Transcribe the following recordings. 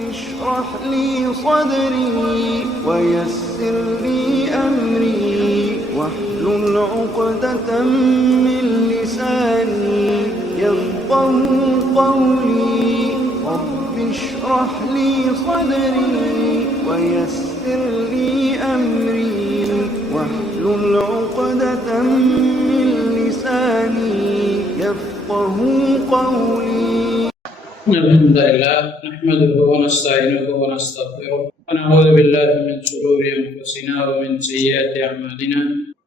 اشرح لي صدري ويسر لي أمري واحلل عقدة من لساني يفقه قولي رب اشرح لي صدري ويسر لي أمري واحلل عقدة من لساني يفقه قولي. الحمد لله نحمده ونستعينه ونستغفره ونعوذ بالله من شرور انفسنا ومن سيئات اعمالنا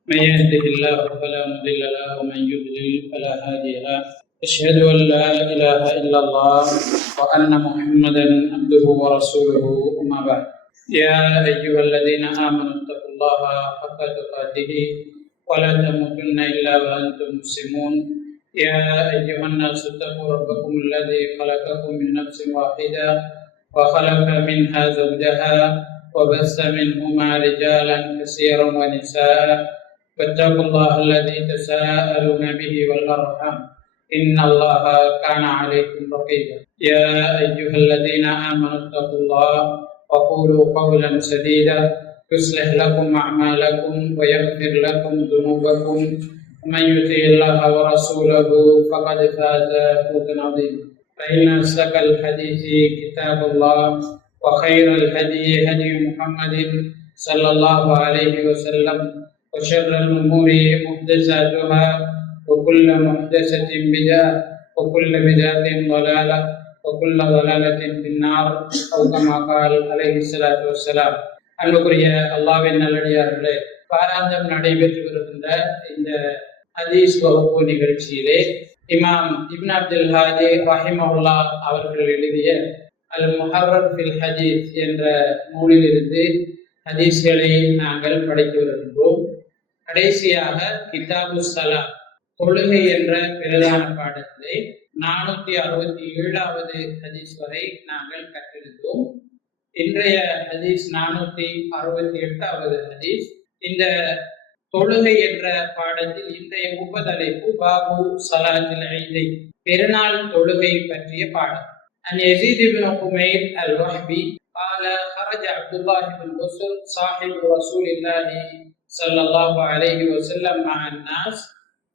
من يهده الله فلا مضل له ومن يضلل فلا هادي له اشهد ان لا اله الا الله وان محمدا عبده ورسوله اما بعد يا ايها الذين امنوا اتقوا الله حق تقاته ولا تموتن الا وانتم مسلمون يا أيها الناس اتقوا ربكم الذي خلقكم من نفس واحدة وخلق منها زوجها وبث منهما رجالا كثيرا ونساء واتقوا الله الذي تساءلون به والأرحام إن الله كان عليكم رقيبا يا أيها الذين آمنوا اتقوا الله وقولوا قولا سديدا يصلح لكم أعمالكم ويغفر لكم ذنوبكم ومن يطع الله ورسوله فقد فاز فوزا عظيما فإن أصدق الحديث كتاب الله وخير الهدي هدي محمد صلى الله عليه وسلم وشر الأمور محدثاتها وكل محدثة بدعة وكل بدعة ضلالة وكل ضلالة في النار أو كما قال عليه الصلاة والسلام. அன்புக்குரிய அல்லாஹ்வின் நல்லடியார்களே, வாராந்தம் நடைபெற்று வருகின்ற இந்த ஹதீஸ் வகுப்பு நிகழ்ச்சியிலே இமாம் இப்னு அப்துல் ஹாதி ரஹிமஹுல்லாஹ் அவர்கள் எழுதிய அல் முஹர்ரர் ஃபில் ஹதீஸ் என்ற நூலிலிருந்து ஹதீஸ்களை நாங்கள் படித்து வருகின்றோம். கடைசியாக கிதாபு ஸலாத் தொழுகை என்ற பிரதான பாடத்திலே 467வது ஹதீஸ் வரை நாங்கள் கற்றிருந்தோம். இன்றைய ஹதீஸ் 468வது ஹதீஸ். இந்த தொழுகை என்ற பாடத்தில் இன்றைய உபதலைப்பு பாபு ஸலாத்தில் ஈதை, பெருநாள் தொழுகை பற்றிய பாடம். அன் Yazid ibn Humair al Wahbi قال خرج عبد الله بن بصر صاحب رسول الله صلى الله عليه وسلم مع الناس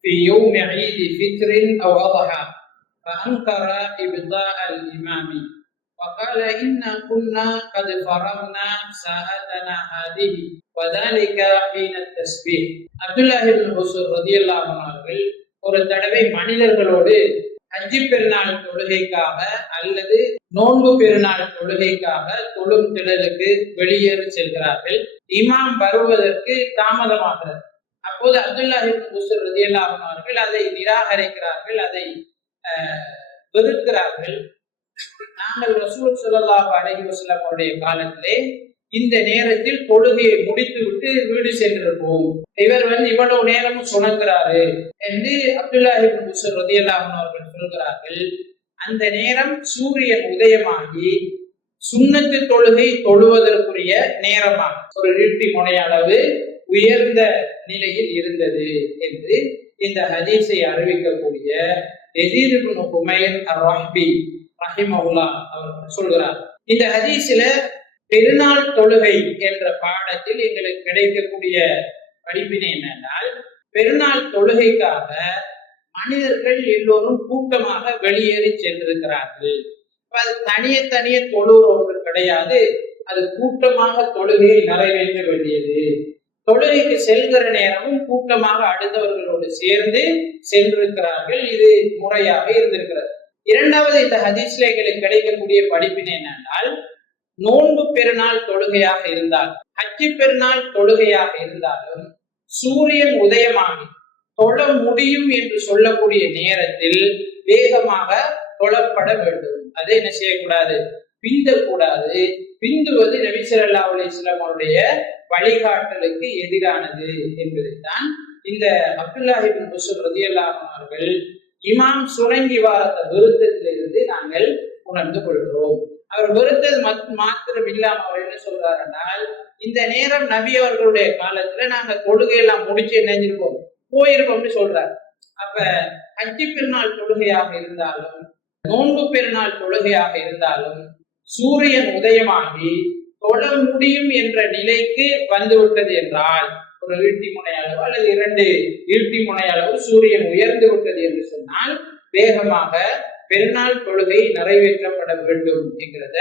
في يوم عيد فطر أو أضحى فأنكر إبطاء الإمام وقال إنا كنا قد فرغنا ساعتنا هذه وذلك حين التسبيح. Abdullah இப்னு புஸ்ர் ரலியல்லாஹு அன்ஹு அவர்கள் ஒரு தடவை மனிதர்களோடு ஹஜ் பெருநாள் தொழுகைக்காக அல்லது நோன்பு பெருநாள் தொழுகைக்காக தொழும் திடலுக்கு வெளியேறி செல்கிறார்கள். இமாம் வருவதற்கு தாமதமாகிறது. அப்போது அப்துல்லாஹ் இப்னு புஸ்ர் ரலியல்லாஹு அன்ஹு அவர்கள் அதை நிராகரிக்கிறார்கள், அதை வெறுக்கிறார்கள். நாங்கள் ரசூல் ஸல்லல்லாஹு அலைஹி வஸல்லம் அவருடைய காலத்திலே இந்த நேரத்தில் தொழுகையை முடித்துவிட்டு வீடு சென்றிருப்போம், இவர் இவ்வளவு நேரமும் சுணங்குறாரு என்று அப்துல்லாஹ் இப்னு புஸ்ர் ரலியல்லாஹு அன்ஹு அவர்கள் சொல்கிறார்கள். அந்த நேரம் சூரியன் உதயமாகி சுன்னத்து தொழுகை தொழுவதற்குரிய நேரமாக ஒரு ஈட்டி முனை அளவு உயர்ந்த நிலையில் இருந்தது என்று இந்த ஹதீஸை அறிவிக்கக்கூடிய யஸீத் இப்னு ஹுமைர் அர்-ரஹ்பி ரஹிமஹுல்லாஹ் அவர்கள் சொல்கிறார். இந்த ஹதீஸில பெருநாள் தொழுகை என்ற பாடத்தில் எங்களுக்கு கிடைக்கக்கூடிய படிப்பினை என்னென்றால், பெருநாள் தொழுகைக்காக மனிதர்கள் எல்லோரும் கூட்டமாக வெளியேறி சென்றிருக்கிறார்கள். அது தனியே தொழுகிற ஒன்று கிடையாது, அது கூட்டமாக தொழுகையை நிறைவேற்ற வேண்டியது. தொழுகைக்கு செல்கிற நேரமும் கூட்டமாக அடுத்தவர்களோடு சேர்ந்து சென்றிருக்கிறார்கள். இது முறையாக இருந்திருக்கிறது. இரண்டாவது, இந்த ஹதீஸ்ல எங்களுக்கு கிடைக்கக்கூடிய படிப்பினை என்னென்றால், நோன்பு பெருநாள் தொழுகையாக இருந்தால், ஹஜ் பெருநாள் தொழுகையாக இருந்தாலும் சூரியன் உதயமாகி தொழ முடியும் என்று சொல்லக்கூடிய நேரத்தில் வேகமாக தொழப்பட வேண்டும். அதை என்ன செய்யக்கூடாது, பிந்தக்கூடாது. பிந்துவது நபி ஸல்லல்லாஹு அலைஹி வஸல்லம் அவருடைய வழிகாட்டலுக்கு எதிரானது என்பதைத்தான் இந்த அப்துல்லாஹ் இப்னு புஸ்ர் ரலியல்லாஹு அன்ஹு அவர்கள் இமாம் சுரங்கி வாரத்த விருத்தத்திலிருந்து நாங்கள் உணர்ந்து கொள்கிறோம். அவர் வெறுத்தது மாத்திரம் இல்லாம அவர் என்ன சொல்றாருனால், இந்த நேரம் நபி அவர்களுடைய காலத்துல நாங்க தொழுகையெல்லாம் முடிச்சு நினைஞ்சிருக்கோம் போயிருக்கோம்னு சொல்றாரு. அப்ப ஹஜ் பெருநாள் தொழுகையாக இருந்தாலும் நோன்பு பெருநாள் தொழுகையாக இருந்தாலும் சூரியன் உதயமாகி தொழ முடியும் என்ற நிலைக்கு வந்துவிட்டது என்றால், ஒரு ஈட்டி முனை அளவு அல்லது 2 ஈட்டி முனை அளவு சூரியன் உயர்ந்து விட்டது என்று சொன்னால் வேகமாக பெருநாள் தொழுகை நிறைவேற்றப்பட வேண்டும் என்கிறத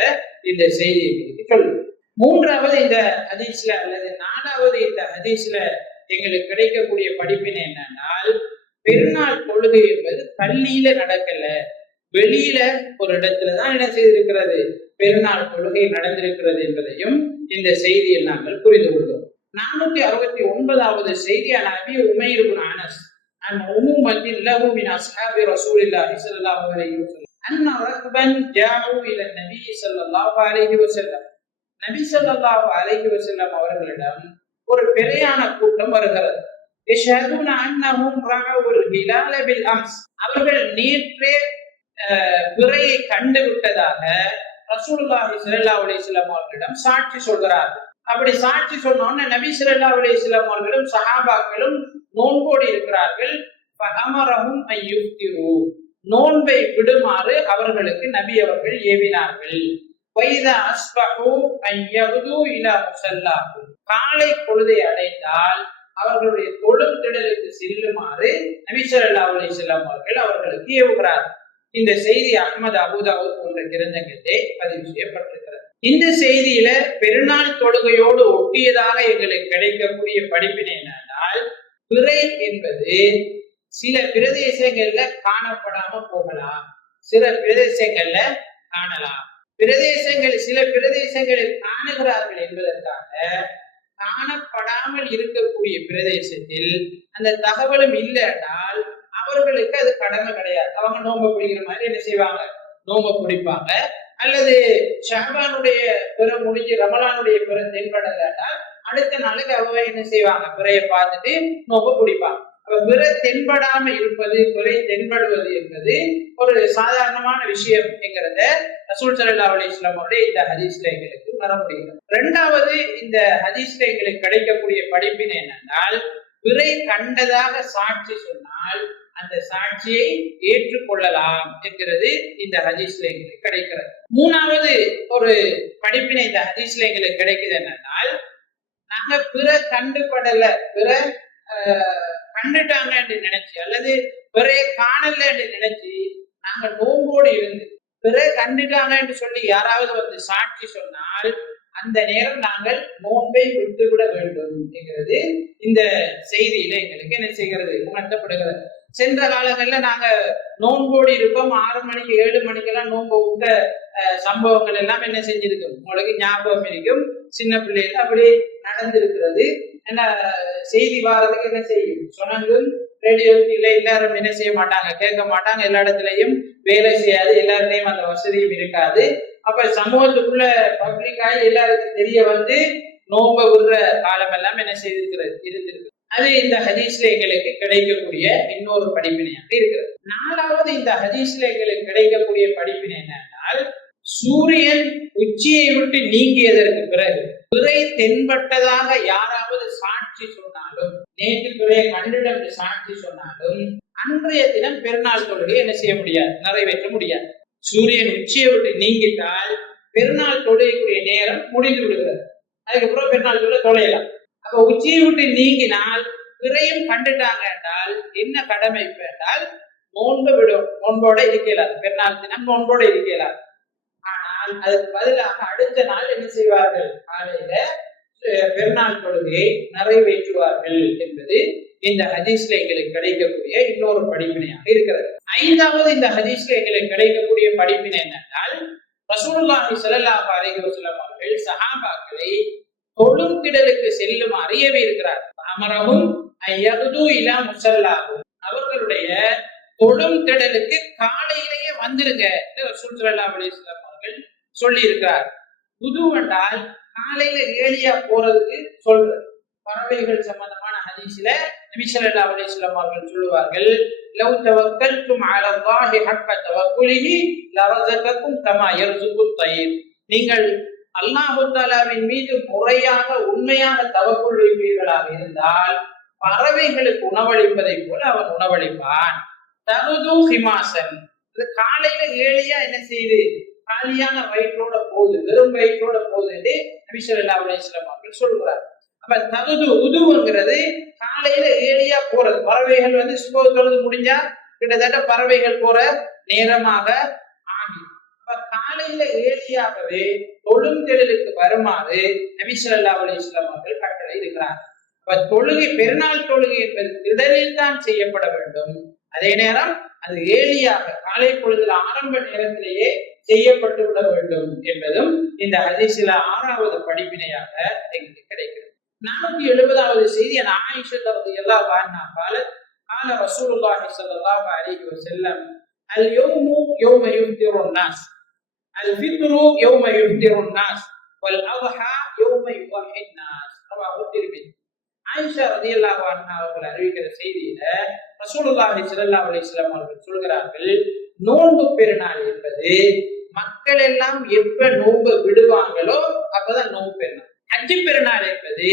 இந்த செய்தி எங்களுக்கு சொல்லும். மூன்றாவது இந்த ஹதீஸ்ல அல்லது 4வது இந்த ஹதீஸ்ல எங்களுக்கு கிடைக்கக்கூடிய படிப்பினை என்னன்னால், பெருநாள் தொழுகை என்பது பள்ளியில நடக்கல, வெளியில ஒரு இடத்துலதான் என்ன செய்திருக்கிறது, பெருநாள் தொழுகை நடந்திருக்கிறது என்பதையும் இந்த செய்தியில் நாங்கள் புரிந்து கொள்கிறோம். 469வது செய்தி அபி உமைர் இப்னு அனஸ் عن عمومة له من أصحاب رسول الله صلى الله عليه وسلم أن ركبا جاءوا إلى النبي صلى الله عليه وسلم. நபி ஸல்லல்லாஹு அலைஹி வஸல்லம் அவர்களிடம் ஒரு பெரியான கூட்டம் வருகிறது. يشهدون أنهم رأوا الهلال بالأمس. அவர்கள் நேற்றே பிறையை கண்டு விட்டதாக ரசூலுல்லாஹி ஸல்லல்லாஹு அலைஹி வஸல்லம் அவர்களிடம் சாட்சி சொல்கிறார்கள். அப்படி சாட்சி சொன்னோன்னு நபி ஸல்லல்லாஹு அலைஹி வஸல்லம் அவர்களும் சஹாபாக்களும் நோன்போடு இருக்கிறார்கள். ஃபஅமரஹும் அய்யுஃப்திரு, நோன்பை விடுமாறு அவர்களுக்கு நபி அவர்கள் ஏவினார்கள். வைதா அஸ்பஹு அய்யகுது இலா முஸல்லாஹு, காலை பொழுதை அடைந்தால் அவர்களுடைய தொழும் திடலுக்கு செல்லுமாறு நபி ஸல்லல்லாஹு அலைஹி வஸல்லம் அவர்கள் அவர்களுக்கு ஏவுகிறார்கள். இந்த செய்தி அஹ்மது, அபூதாவூத் போன்ற கிரந்தங்களிலே பதிவு செய்யப்பட்டிருக்கிறது. இந்த செய்தியில பெருநாள் தொழுகையோடு ஒட்டியதாக எங்களுக்கு கிடைக்கக்கூடிய படிப்பினை என்னென்றால், பிறை என்பது சில பிரதேசங்கள்ல காணப்படாம போகலாம், சில பிரதேசங்கள்ல காணலாம். சில பிரதேசங்களில் காணுகிறார்கள் என்பதற்காக காணப்படாமல் இருக்கக்கூடிய பிரதேசத்தில் அந்த தகவலும் இல்லைனால் அவர்களுக்கு அது கடமை கிடையாது. அவங்க நோன்பு பிடிக்கிற மாதிரி என்ன செய்வாங்க, நோன்பு பிடிப்பாங்க. அல்லது ஷஅபானுடைய பிற முடிஞ்சு ரமலானுடைய பிற தென்படலைனால் அடுத்த நாளுக்கு அவங்க என்ன செய்வாங்க, பிறையை பார்த்துட்டு நோன்பு பிடிப்பாங்க. அப்ப பிற தென்படாம இருப்பது, பிறை தென்படுவது என்பது ஒரு சாதாரணமான விஷயம் என்கிறத ரசூல் ஸல்லல்லாஹு அலைஹி வஸல்லம் அவருடைய இந்த ஹதீஸ்ல எங்களுக்கு உணர முடிகிறது. 2வது இந்த ஹதீஸ்ல எங்களுக்கு கிடைக்கக்கூடிய படிப்பினை என்னென்றால், பிறை கண்டதாக சாட்சி சொன்னால் அந்த சாட்சியை ஏற்றுக்கொள்ளலாம் என்கிறது இந்த ஹதீஸ்ல எங்களுக்கு கிடைக்கிறது. 3வது ஒரு படிப்பினை இந்த ஹதீஸ்ல எங்களுக்கு கிடைக்குது என்னன்னால், நாங்க பிற கண்டுபடல, பிற கண்டுட்டாங்க என்று நினைச்சு அல்லது பிறைய காணல என்று நினைச்சு நாங்க நோம்போடு இருந்து பிற கண்டுட்டாங்க என்று சொல்லி யாராவது வந்து சாட்சி சொன்னால் அந்த நேரம் நாங்கள் நோன்பை விட்டுவிட வேண்டும் என்கிறது இந்த செய்தியில எங்களுக்கு என்ன செய்கிறது, உணர்த்தப்படுகிறது. சென்ற காலங்கள்ல நாங்க நோன்போடு இருக்கோம், 6 மணிக்கு 7 மணிக்கெல்லாம் நோன்பு விட்ட சம்பவங்கள் எல்லாம் என்ன செஞ்சிருக்கும், உங்களுக்கு ஞாபகம் இருக்கும். சின்ன பிள்ளைகள் அப்படி நடந்திருக்கிறது. என்ன செய்தி வாரத்துக்கு என்ன செய்யும், சொன்னதும் ரேடியோ எல்லாரும் என்ன செய்ய மாட்டாங்க, கேட்க மாட்டாங்க. எல்லா இடத்துலயும் வேலை செய்யாது, எல்லாருடையும் அந்த வசதியும் இருக்காது. அப்ப சமூகத்துக்குள்ள பப்ளிக்காக எல்லாருக்கும் தெரிய வந்து நோன்பை விடுற காலம் எல்லாம் என்ன செய்திருக்கிறது, இருந்திருக்கு. அது இந்த ஹதீஸ்ல எங்களுக்கு கிடைக்கக்கூடிய இன்னொரு படிப்பினையாக இருக்கிறது. 4வது இந்த ஹதீஸ்ல எங்களுக்கு கிடைக்கக்கூடிய படிப்பினை என்னன்னா, சூரியன் உச்சியை விட்டு நீங்கியதற்கு பிறகு பிறை தென்பட்டதாக யாராவது சாட்சி சொன்னாலும், நேற்று பிறையை கண்டிடம் சாட்சி சொன்னாலும் அன்றைய தினம் பெருநாள் தொழுகை என்ன செய்ய முடியாது, நிறைவேற்ற முடியாது. சூரியன் உச்சியை விட்டு நீங்கிட்டால் பெருநாள் தொழுகைக்குரிய நேரம் முடிந்து விடுகிறது. அதுக்கப்புறம் பெருநாள் தொழுகை தொலையலாம். அப்ப உச்சியை விட்டு நீங்கினால் பிறையும் கண்டுட்டாங்க என்றால் என்ன கடமை என்றால் நோன்பு விடும், நோன்போட இருக்கிறார், பெருநாள் தினம் நோன்போட இருக்கிறார். ஆனால் அதுக்கு பதிலாக அடுத்த நாள் என்ன செய்வார்கள், காலையில பெருநாள் தொழுகையை நிறைவேற்றுவார்கள் என்பது இந்த ஹதீஸ்ல எங்களுக்கு கிடைக்கக்கூடிய இன்னொரு படிப்பினையாக இருக்கிறது. 5வது இந்த ஹதீஸ்ல எங்களுக்கு கிடைக்கக்கூடிய படிப்பினை என்னென்றால், ரசூலுல்லாஹி ஸல்லல்லாஹு அலைஹி வஸல்லம் அவர்கள் சஹாபாக்களை தொழும் திடலுக்கு செல்லும் அறியவே இருக்கிறார். அமரஹும் அய்யகுது இலா முஸல்லாஹு, அவர்களுடைய தொழும் திடலுக்கு காலையிலேயே வந்துருங்க என்று ரசூல் ஸல்லல்லாஹு அலைஹி வஸல்லம் அவர்கள் சொல்லி இருக்கிறார். புது என்றால் காலையில ஏலியா போறதுக்கு சொல்றது. பறவைகள் சம்பந்தமான ஹதீஸ்ல நபி ஸல்லல்லாஹு அலைஹி வஸல்லம் அவர்கள் சொல்லுவார்கள், லவ் தவக்கல்தும் அலல்லாஹி ஹக்க தவக்குலிஹி லரஸகக்கும் கமா யர்ஸுகுத் தய்ர், நீங்கள் அல்லாஹு தஆலாவின் மீது முறையாக உண்மையாக தவக்குல் வைப்பீர்களாக இருந்தால் பறவைகளுக்கு உணவளிப்பதை போல அவன் உணவளிப்பான். தகுது ஹிமாசன், காலையில ஏலியா என்ன செய்து காலியான வயிற்றோட போகுது, வெறும் வயிற்றோட போகுது என்று நபி ஸல்லல்லாஹு அலைஹி வஸல்லம் அவர்கள் சொல்கிறார். அப்ப தகுது உதுவுங்கிறது காலையில ஏழியா போறது. பறவைகள் சுபஹ் தொழுது முடிஞ்சா கிட்டத்தட்ட பறவைகள் போற நேரமாக ஆகி, அப்ப காலையில ஏழியாகவே தொழுந்தெழுலுக்கு வருமாறு நபி ஸல்லல்லாஹு அலைஹி வஸல்லம் அவர்கள் கட்டளை இருக்கிறார். அப்ப தொழுகை, பெருநாள் தொழுகை என்பது திடலில் தான் செய்யப்பட வேண்டும். அதே நேரம் அது ஏழியாக காலை பொழுதுல ஆரம்ப நேரத்திலேயே செய்யப்பட்டு விட வேண்டும் என்பதும் இந்த ஹதீஸில 6வது படிப்பினையாக எங்களுக்கு கிடைக்கிறது. 470வது செய்தி, ஆயிஷா ரலியல்லாஹு அன்ஹா قالت قال رسول الله صلى الله عليه وسلم اليوم يوم يفطر الناس الفطر يوم يفطر الناس والاضحى يوم يضحي الناس رواه الترمذي. ஆயிஷா ரலியல்லாஹு அன்ஹா அவர்கள் அறிவிக்கிற செய்தியில ரசூலுல்லாஹி ஸல்லல்லாஹு அலைஹி வஸல்லம் அவர்கள் சொல்கிறார்கள், நோன்பு பெருநாள் என்பது மக்கள் எல்லாம் எப்ப நோன்பு விடுவாங்களோ அப்பதான் நோன்பு பெருநாள். ஹஜ்ஜி பெருநாள் என்பது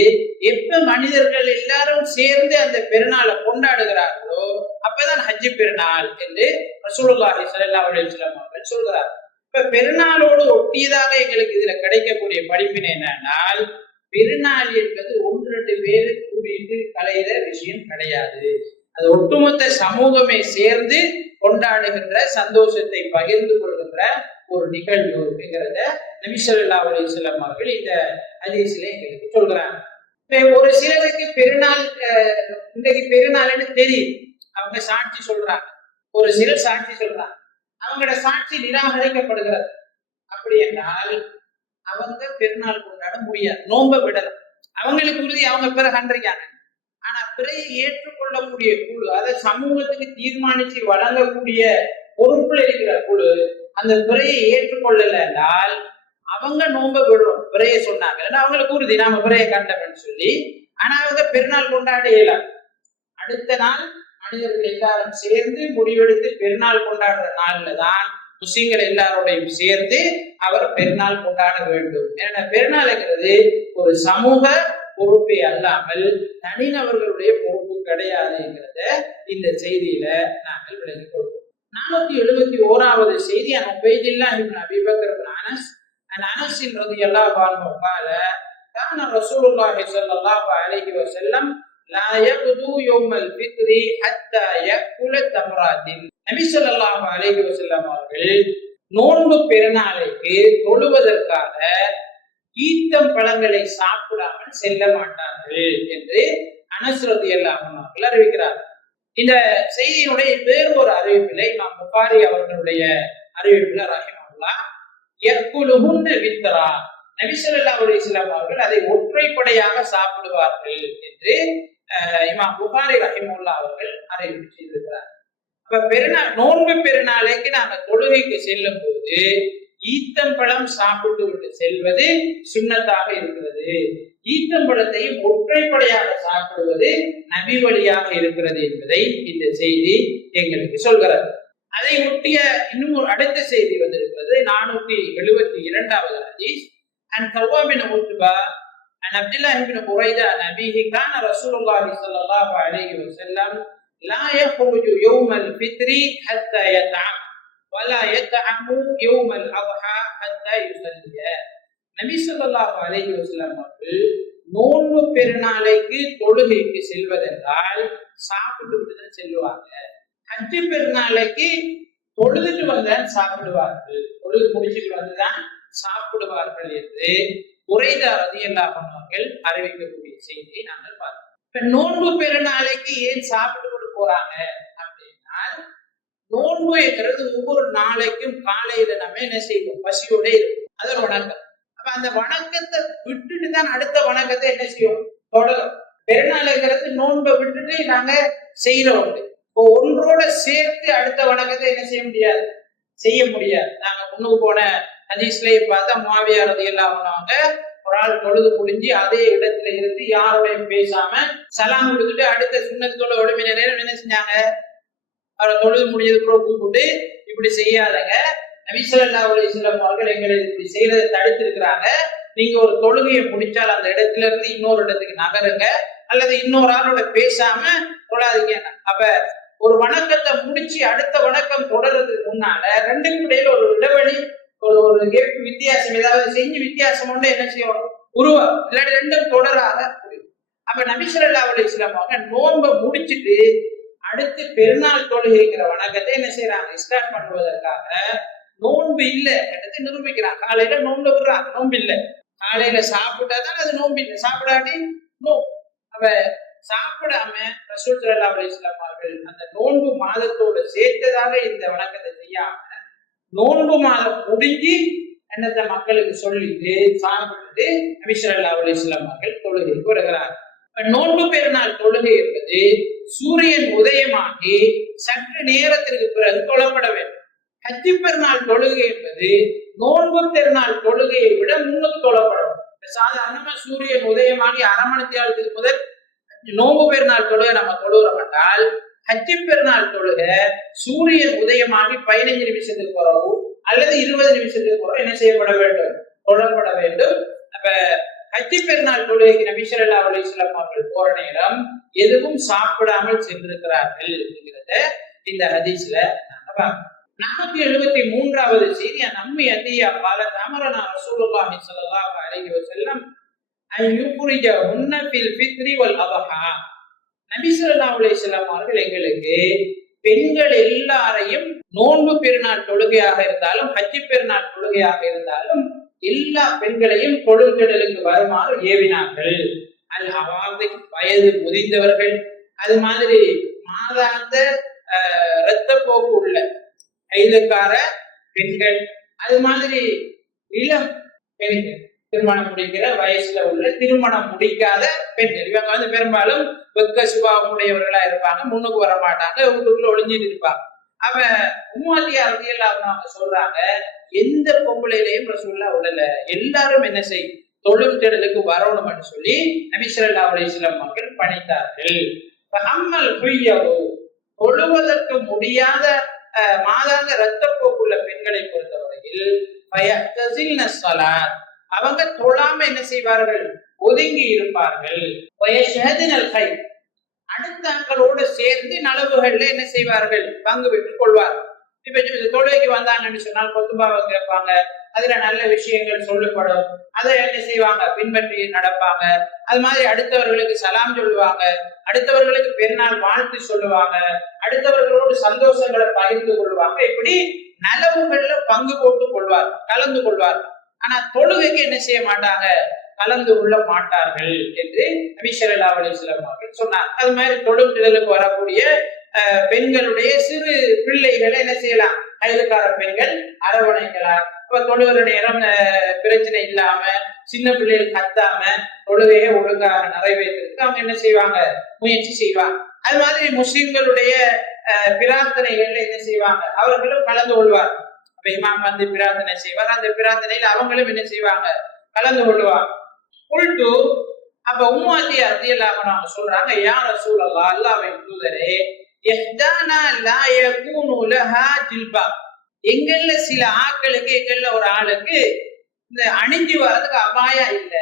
எப்ப மனிதர்கள் எல்லாரும் சேர்ந்து அந்த பெருநாளை கொண்டாடுகிறார்களோ அப்பதான் ஹஜ்ஜி பெருநாள் என்று ரசூலுல்லாஹி ஸல்லல்லாஹு அலைஹி வஸல்லம் அவர்கள் சொல்கிறார். இப்ப பெருநாளோடு ஒட்டியதாக எங்களுக்கு இதுல கிடைக்கக்கூடிய படிப்பினை என்னன்னால், பெருநாள் என்பது 1-2 பேரு கூடிட்டு கலையிற விஷயம் கிடையாது. அது ஒட்டுமொத்த சமூகமே சேர்ந்து கொண்டாடுகின்ற, சந்தோஷத்தை பகிர்ந்து கொள்கின்ற ஒரு நிகழ்வு அப்படிங்கிறத நபி ஸல்லல்லாஹு அலைஹி வஸல்லம் அவர்கள் இந்த ஹதீஸிலே எங்களுக்கு சொல்றாங்க. ஒரு சிலருக்கு பெருநாள் இன்றைக்கு பெருநாள்னு தெரியும், அவங்க சாட்சி சொல்றாங்க. ஒரு சிலர் சாட்சி சொல்றாங்க, அவங்களோட சாட்சி நிராகரிக்கப்படுகிறது. அப்படி என்றால் அவங்க பெருநாள் கொண்டாட முடியாது, நோன்ப விடலாம். அவங்களுக்கு உறுதி, அவங்க பிறகு அன்றைக்காங்க. ஆனா பிறையை ஏற்றுக்கொள்ளக்கூடிய குழு, அதை சமூகத்துக்கு தீர்மானிச்சு வழங்கக்கூடிய பொறுப்புல இருக்கிற குழு அந்த பிறையை ஏற்றுக்கொள்ளல என்றால் அவங்க நோன்ப விடுவோம். பிறையை சொன்னாங்க, அவங்களுக்கு உறுதி நாம பிறையை கண்டவன்னு சொல்லி. ஆனா அவங்க பெருநாள் கொண்டாட இயலாது. அடுத்த நாள் மனிதர்கள் எல்லாரும் சேர்ந்து முடிவெடுத்து பெருநாள் கொண்டாடுற நாள்ல தான் முஸ்லிம்கள் எல்லாரோடையும் சேர்ந்து அவர் பெருநாள் கொண்டாட வேண்டும். ஏன்னா பெருநாளுங்கிறது ஒரு சமூக பொறுப்பே அல்லாமல் தனிநபர்களுடைய பொறுப்பு கிடையாதுங்கிறத இந்த செய்தியில நாங்கள் விளங்கிக் கொள்வோம். 471வது செய்தி, உபைதுல்லாஹ் இப்னு அபீ பக்கர் இப்னு அனஸ் அனஸ் ரலியல்லாஹு அன்ஹு قال كان رسول الله صلى الله عليه وسلم لا يغدو يوم الفطر حتى يأكل تمرات. நபி ஸல்லல்லாஹு அலைஹி வஸல்லம் அவர்கள் நோன்பு பெருநாளைக்கு தொழுவதற்காக ஈத்தம் பழங்களை சாப்பிடாமல் செல்ல மாட்டார்கள் என்று அனஸ் ரலியல்லாஹு அன்ஹு அவர்கள் அறிவிக்கிறார். இந்த செய்தியினுடைய வேறு ஒரு அறிவிப்பிலே இமாம் புகாரி அவர்களுடைய அறிவிப்புல ரஹிமஹுல்லாஹ் யக்குலுஹுன்ன வித்ரா, நபி ஸல்லல்லாஹு அலைஹி வஸல்லம் அவர்கள் அதை ஒற்றைப்படையாக சாப்பிடுவார்கள் என்று இமாம் புகாரி ரஹிமஹுல்லாஹ் அவர்கள் அறிவிப்பு செய்திருக்கிறார். அப்ப பெருநாள், நோன்பு பெருநாளைக்கு நாங்க தொழுகைக்கு செல்லும் போது ஈத்தம்பழம் சாப்பிட்டு விட்டு செல்வது சுன்னத்தாக இருக்கிறது. ஈத்தம்பழத்தையும் ஒற்றைப்படையாக சாப்பிடுவது நபி வழியாக இருக்கிறது என்பதை இந்த செய்தி எங்களுக்கு சொல்கிறது. அதை ஒட்டிய இன்னும் ஒரு அடுத்த செய்தி வந்திருக்கிறது. 472வது ஹதீஸ். அன் கர்வா பின் உத்பா அன் அப்துல்லாஹ் இப்னு புரைதா அன் அபீஹி கான ரசூலுல்லாஹி ஸல்லல்லாஹு அலைஹி வஸல்லம் லா யக்ருஜு யௌமல் ஃபித்ரி ஹத்தா யத்அம் வலா யத்அமு யௌமல் அத்ஹா ஹத்தா யுஸல்லிய. நபி ஸல்லல்லாஹு அலைஹி வஸல்லம் அவர்கள் நோன்பு பெருநாளைக்கு தொழுகைக்கு செல்வதென்றால் சாப்பிட்டு விட்டுதான் செல்லுவாங்க. ஹஜ்ஜி பெருநாளைக்கு தொழுதுட்டு வந்துதான் சாப்பிடுவார்கள், தொழுது முடிச்சுட்டு வந்துதான் சாப்பிடுவார்கள் என்று புரைதா ரலியல்லாஹு அன்ஹு அவர்கள் அறிவிக்கக்கூடிய செய்தியை நாங்கள் பார்த்தோம். இப்ப நோன்பு பெருநாளைக்கு ஏன் சாப்பிட்டு கொண்டு போறாங்க அப்படின்னா, நோன்பு என்கிறது ஒவ்வொரு நாளைக்கும் காலையில நம்ம என்ன செய்வோம், பசியோட இருக்கும், அது ஒரு வணக்கம். அப்ப அந்த வணக்கத்தை விட்டுட்டு தான் அடுத்த வணக்கத்தை என்ன செய்வோம், தொடரும். பெருநாளுங்கிறது நோன்பை விட்டுட்டு நாங்க செய்யறோம். இப்போ ஒன்றோட சேர்த்து அடுத்த வணக்கத்தை என்ன செய்ய முடியாது. நாங்க முன்னுக்கு போன ஹதீஸ்லயே பார்த்தா முஆவியா ரலியல்லாஹு அன்ஹு ஒரு ஆள் தொழுது புடிஞ்சு அதே இடத்துல இருந்து யாரோடையும் பேசாம சலாம் கொடுத்துட்டு அடுத்த சுன்னத்தோட ஒழுமின நேரம் என்ன செஞ்சாங்க, அவரை தொழுது முடிஞ்சது கூட கூப்பிட்டு இப்படி செய்யாதங்க, நபி ஸல்லல்லாஹு அலைஹி வஸல்லம் அவர்கள் எங்களை இப்படி செய்யறதை தடுத்து இருக்கிறாங்க, நீங்க ஒரு தொழுகையை முடிச்சால் அந்த இடத்துல இருந்து இன்னொரு இடத்துக்கு நகருங்க, அல்லது இன்னொரு ஆளோட பேசாம தொழாதீங்க. அப்ப ஒரு வணக்கத்தை முடிச்சு அடுத்த வணக்கம் தொடர்றதுக்கு முன்னால ரெண்டுக்கும் இடையில ஒரு இடைவெளி ஒரு வித்தியாசம் ஏதாவது செஞ்சு வித்தியாசம் ஒன்று என்ன செய்யும் உருவம் இல்லாட்டி ரெண்டும் தொடராக. அப்ப நபி ஸல்லல்லாஹு அலைஹி வஸல்லம் அவங்க நோன்பை முடிச்சுட்டு அடுத்து பெருநாள் தொழுகைங்கிற வணக்கத்தை என்ன செய்யறாங்க ஸ்டார்ட் பண்ணுவதற்காக நோன்பு இல்லை என்றதை நிரூபிக்கிறாங்க. காலையில நோன்பு விடுறாங்க, நோன்பு இல்லை. காலையில சாப்பிட்டாதான் அது நோன்பு இல்லை, சாப்பிடாட்டி நோன்பு. அப்ப சாப்பிடாம ரசூல் ஸல்லல்லாஹு அலைஹி வஸல்லம் அவர்கள் அந்த நோன்பு மாதத்தோடு சேர்த்ததாக இந்த வணக்கத்தை செய்யாம நோன்பு மாதம் முடிஞ்சு என்னத்தை மக்களுக்கு சொல்லிட்டு சாப்பிட்டு நபி ஸல்லல்லாஹு அலைஹி வஸல்லம் அவர்கள் தொழுகைக்கு வருகிறார். நோன்பு பெருநாள் தொழுகை என்பது சூரியன் உதயமாகி சற்று நேரத்திற்கு பிறகு தொழப்பட வேண்டும். ஹஜ்ஜி பெருநாள் தொழுகை என்பது நோன்பு பெருநாள் தொழுகையை விட முன்னுக்கு தொழப்படும். சாதாரணமா சூரியன் உதயமாகி அரை மணி நேரத்துக்கு முதல் நோன்பு பெருநாள் தொழுகை நம்ம தொழுகிறோம் என்றால் ஹஜ்ஜி பெருநாள் தொழுகை சூரியன் உதயமாகி 15 நிமிஷத்துக்கு பிறகு அல்லது 20 நிமிஷத்துக்கு பிறகு என்ன செய்யப்பட வேண்டும், தொழப்பட வேண்டும். அப்ப ஹஜ்ஜி பெருநாள் தொழுகைக்கு நபி ஸல்லல்லாஹு அலைஹி வஸல்லம் அவர்கள் போற நேரம் எதுவும் சாப்பிடாமல் சென்றிருக்கிறார்கள் என்கிறத இந்த ஹதீஸ்ல நாம பார்க்கிறோம். 473வது செய்தி நம்மை அதியா பால தமரனா ரசூலுல்லாஹி ஸல்லல்லாஹு அலைஹி வஸல்லம் ஐயுஃப்ரிஜ உன்ன ஃபில் ஃபித்ரி வல் அத்ஹா. நபி ஸல்லல்லாஹு அலைஹி வஸல்லம் அவர்கள் எங்களுக்கு பெண்கள் எல்லாரையும் நோன்பு பெருநாள் தொழுகையாக இருந்தாலும் ஹஜ்ஜி பெருநாள் தொழுகையாக இருந்தாலும் எல்லா பெண்களையும் கொழுங்கடலுக்கு வருமாறு ஏவினார்கள். அல் ஹவாதி வயது முதிர்ந்தவர்கள், அது மாதிரி மாதாந்த இரத்த போக்கு உள்ள ஐதுக்கார பெண்கள், அது மாதிரி இளம் பெண்கள், திருமணம் முடிக்கிற வயசுல உள்ள திருமணம் முடிக்காத பெண்கள். இவங்க பெரும்பாலும் வெக்க சுபாவம் உடையவர்களா இருப்பாங்க, முன்னுக்கு வர மாட்டாங்க, வீட்டுக்குள்ள ஒளிஞ்சிட்டு இருப்பாங்க. அவ உம்மாத்தியார் அவங்க சொல்றாங்க எந்த பொம்பளையிலையும் ரசூலுல்லாஹ் உடல எல்லாரும் என்ன செய்யும் தொழுகலுக்கு வரணும்னு சொல்லி நபி ஸல்லல்லாஹு அலைஹி வஸல்லம் அவர்கள் பணித்தார்கள். அம்மல் ஹுய்யவு தொழுவதற்கு முடியாத மாதாந்த இரத்த போக்குள்ள பெண்களை பொறுத்தவரையில் ஃபயத்தஸில்ன ஸலாத் அவங்க தொழாம என்ன செய்வார்கள், ஒதுங்கி இருப்பார்கள். வயஷஹதினல் ஹைர் அடுத்த ஆட்களோடு சேர்ந்து நலவுகள்ல என்ன செய்வார்கள், பங்கு பெற்றுக் கொள்வார்கள். இப்ப தொழுகைக்கு வந்தாங்கன்னு சொன்னால் கொத்துபாவை கேட்பாங்க, அதுல நல்ல விஷயங்கள் சொல்லப்படும், அதை என்ன செய்வாங்க பின்பற்றி நடப்பாங்க. அது மாதிரி அடுத்தவர்களுக்கு சலாம் சொல்லுவாங்க, அடுத்தவர்களுக்கு பெருநாள் வாழ்த்து சொல்லுவாங்க, அடுத்தவர்களோடு சந்தோஷங்களை பகிர்ந்து கொள்வாங்க. இப்படி நலவுகள்ல பங்கு போட்டு கொள்வார், கலந்து கொள்வார். ஆனா தொழுகைக்கு என்ன செய்ய மாட்டாங்க, கலந்து கொள்ள மாட்டார்கள் என்று நபி ஸல்லல்லாஹு அலைஹி வஸல்லம் அவர்கள் சொன்னார். அது மாதிரி தொழுகைகளுக்கு வரக்கூடிய பெண்களுடைய சிறு பிள்ளைகளை என்ன செய்யலாம், கைதுக்கார பெண்கள் அரவணைக்கலாம். இப்ப தொழுகிற நேரம் பிரச்சனை இல்லாம சின்ன பிள்ளைகள் கத்தாம தொழுகையை ஒழுங்காக நிறைவேற்றுறதுக்கு அவங்க என்ன செய்வாங்க, முயற்சி செய்வாங்க. அது மாதிரி முஸ்லிம்களுடைய பிரார்த்தனைகள்ல என்ன செய்வாங்க, அவர்களும் கலந்து கொள்வார். அப்ப இமாம் பிரார்த்தனை செய்வார், அந்த பிரார்த்தனையில அவங்களும் என்ன செய்வாங்க, கலந்து கொள்வாங்க. உள்டு அப்ப உம்மாத்தியார் ரலியல்லாஹு அன்ஹா சொல்றாங்க, யா ரசூலல்லாஹ் அல்லாஹ்வின் தூதரே, இஹ்தானா லா யகூனு லஹா ஜில்பா எங்கள்ல சில ஆட்களுக்கு, எங்கள்ல ஒரு ஆளுக்கு இந்த அணிஞ்சு வர்றதுக்கு அபாயம் இல்ல,